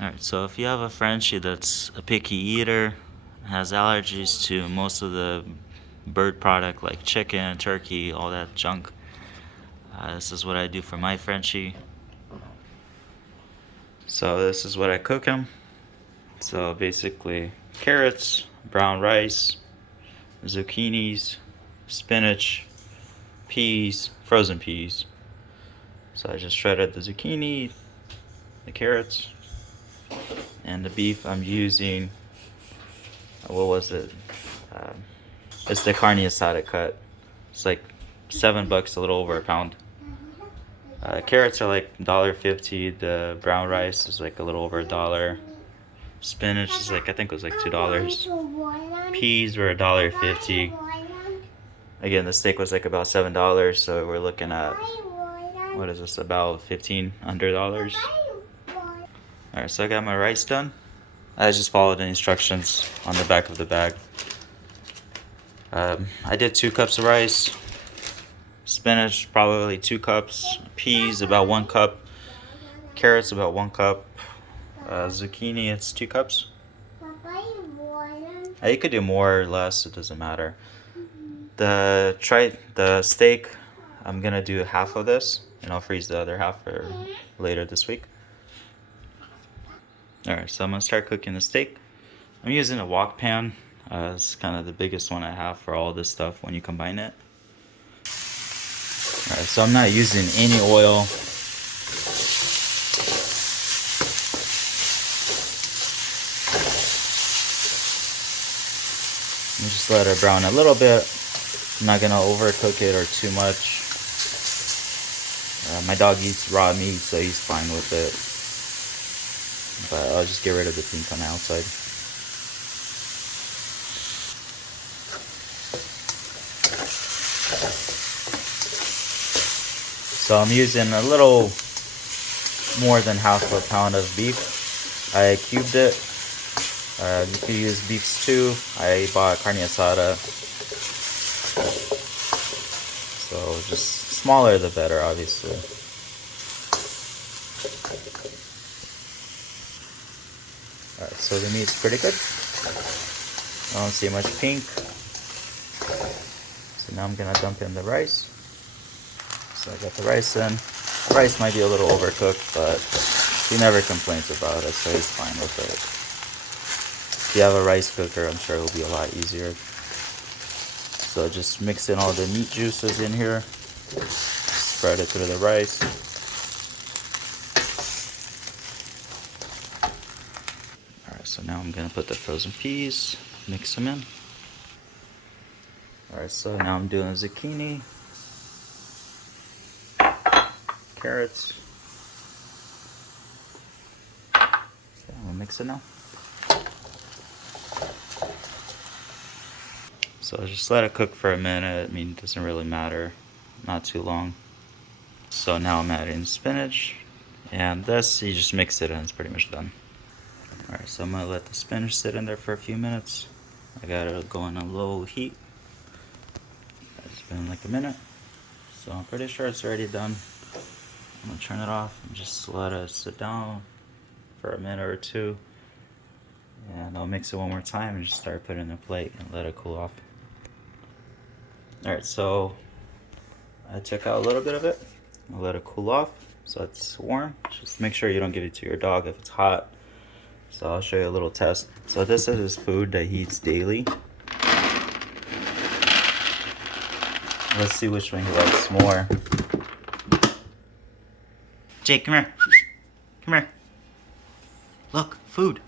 Alright, so if you have a Frenchie that's a picky eater, has allergies to most of the bird product like chicken, turkey, all that junk, this is what I do for my Frenchie. So this is what I cook him. So basically carrots, brown rice, zucchinis, spinach, peas, frozen peas. So I just shredded the zucchini, the carrots, and the beef I'm using, what was it? It's the carne asada cut. It's like $7, a little over a pound. Carrots are like $1.50. The brown rice is like a little over $1. Spinach is like, I think it was like $2. Peas were $1.50. Again, the steak was like about $7, so we're looking at, what is this, about $1,500. Alright, so I got my rice done. I just followed the instructions on the back of the bag. I did 2 cups of rice, spinach probably 2 cups, peas about 1 cup, carrots about 1 cup, zucchini it's 2 cups. You could do more or less, it doesn't matter. The steak, I'm gonna do half of this and I'll freeze the other half for later this week. Alright, so I'm gonna start cooking the steak. I'm using a wok pan. It's kind of the biggest one I have for all this stuff when you combine it. Alright, so I'm not using any oil. I'm just let it brown a little bit. I'm not gonna overcook it or too much. My dog eats raw meat, so he's fine with it. But I'll just get rid of the pink on the outside. So I'm using a little more than half a pound of beef. I cubed it. You could use beef stew. I bought carne asada. So just smaller the better, obviously. Alright, so the meat's pretty good. I don't see much pink. So now I'm gonna dump in the rice. So I got the rice in. The rice might be a little overcooked, but he never complains about it, so he's fine with it. If you have a rice cooker, I'm sure it'll be a lot easier. So just mix in all the meat juices in here. Spread it through the rice. Alright, so now I'm gonna put the frozen peas, mix them in. Alright, so now I'm doing zucchini, carrots. Okay, I'm gonna mix it now. So just let it cook for a minute. I mean, it doesn't really matter, not too long. So now I'm adding spinach, and this, you just mix it and it's pretty much done. Alright, so I'm gonna let the spinach sit in there for a few minutes. I got it going on low heat. It's been like a minute, so I'm pretty sure it's already done. I'm gonna turn it off and just let it sit down for a minute or two. And I'll mix it one more time and just start putting it in a plate and let it cool off. Alright, so I took out a little bit of it. I'll let it cool off so it's warm. Just make sure you don't give it to your dog if it's hot. So I'll show you a little test. So this is his food that he eats daily. Let's see which one he likes more. Jake, come here. Come here. Look, food.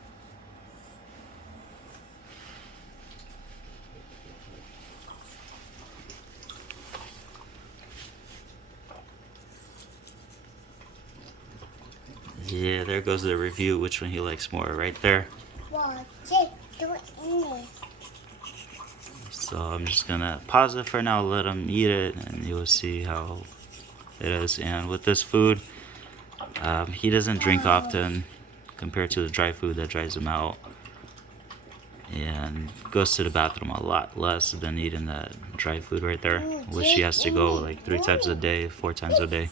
Yeah, there goes the review, which one he likes more, right there. So I'm just gonna pause it for now, let him eat it, and you'll see how it is. And with this food, he doesn't drink often compared to the dry food that dries him out. And goes to the bathroom a lot less than eating that dry food right there, which he has to go like 3 times a day, 4 times a day.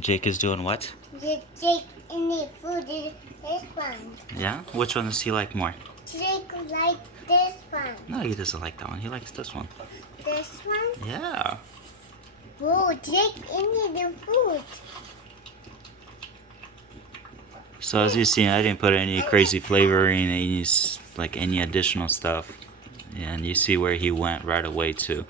Jake is doing what? Jake any food is this one. Yeah? Which one does he like more? Jake like this one. No, he doesn't like that one. He likes this one. This one? Yeah. Whoa, Jake any the food. So as you see, I didn't put any crazy flavoring, any additional stuff. And you see where he went right away to.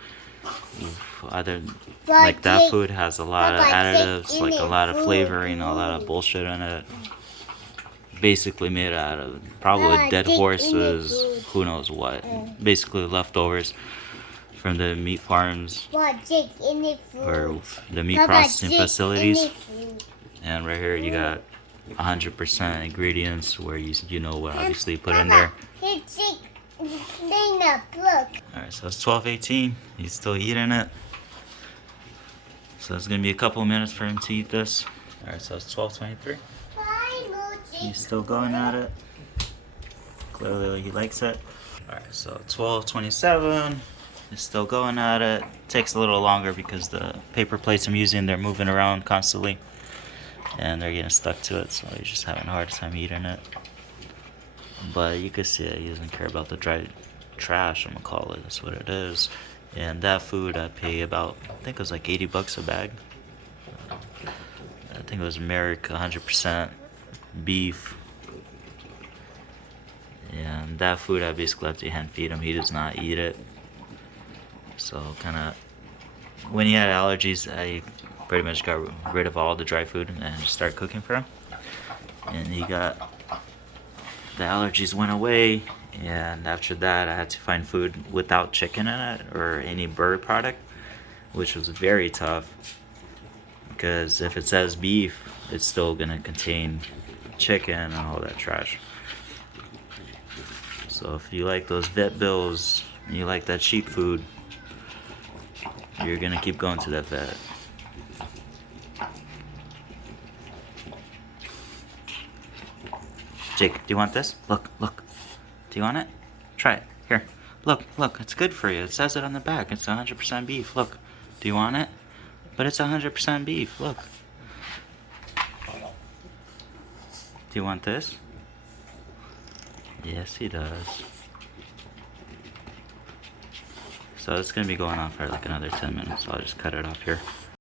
Like that food has a lot of additives, like a lot of flavoring, a lot of bullshit in it. Basically made out of probably dead horses, who knows what. Basically leftovers from the meat farms or the meat processing facilities. And right here you got 100% ingredients where you know what obviously put in there. Alright, so it's 12:18. He's still eating it. So it's gonna be a couple minutes for him to eat this. Alright, so it's 12:23. He's still going at it. Clearly he likes it. Alright, so 12:27. He's still going at it. Takes a little longer because the paper plates I'm using, they're moving around constantly. And they're getting stuck to it, so he's just having a hard time eating it. But you can see that he doesn't care about the dry trash, I'm gonna call it. That's what it is. And that food I pay about, I think it was like 80 bucks a bag. I think it was Merrick 100% beef. And that food I basically have to hand feed him. He does not eat it. So kind of, when he had allergies, I pretty much got rid of all the dry food and started cooking for him. And the allergies went away. And after that, I had to find food without chicken in it or any bird product, which was very tough. Because if it says beef, it's still gonna contain chicken and all that trash. So if you like those vet bills and you like that cheap food, you're gonna keep going to that vet. Jake, do you want this? Look, look. Do you want it? Try it. Here. Look, look. It's good for you. It says it on the back. It's 100% beef. Look. Do you want it? But it's 100% beef. Look. Do you want this? Yes, he does. So it's going to be going on for like another 10 minutes. So I'll just cut it off here.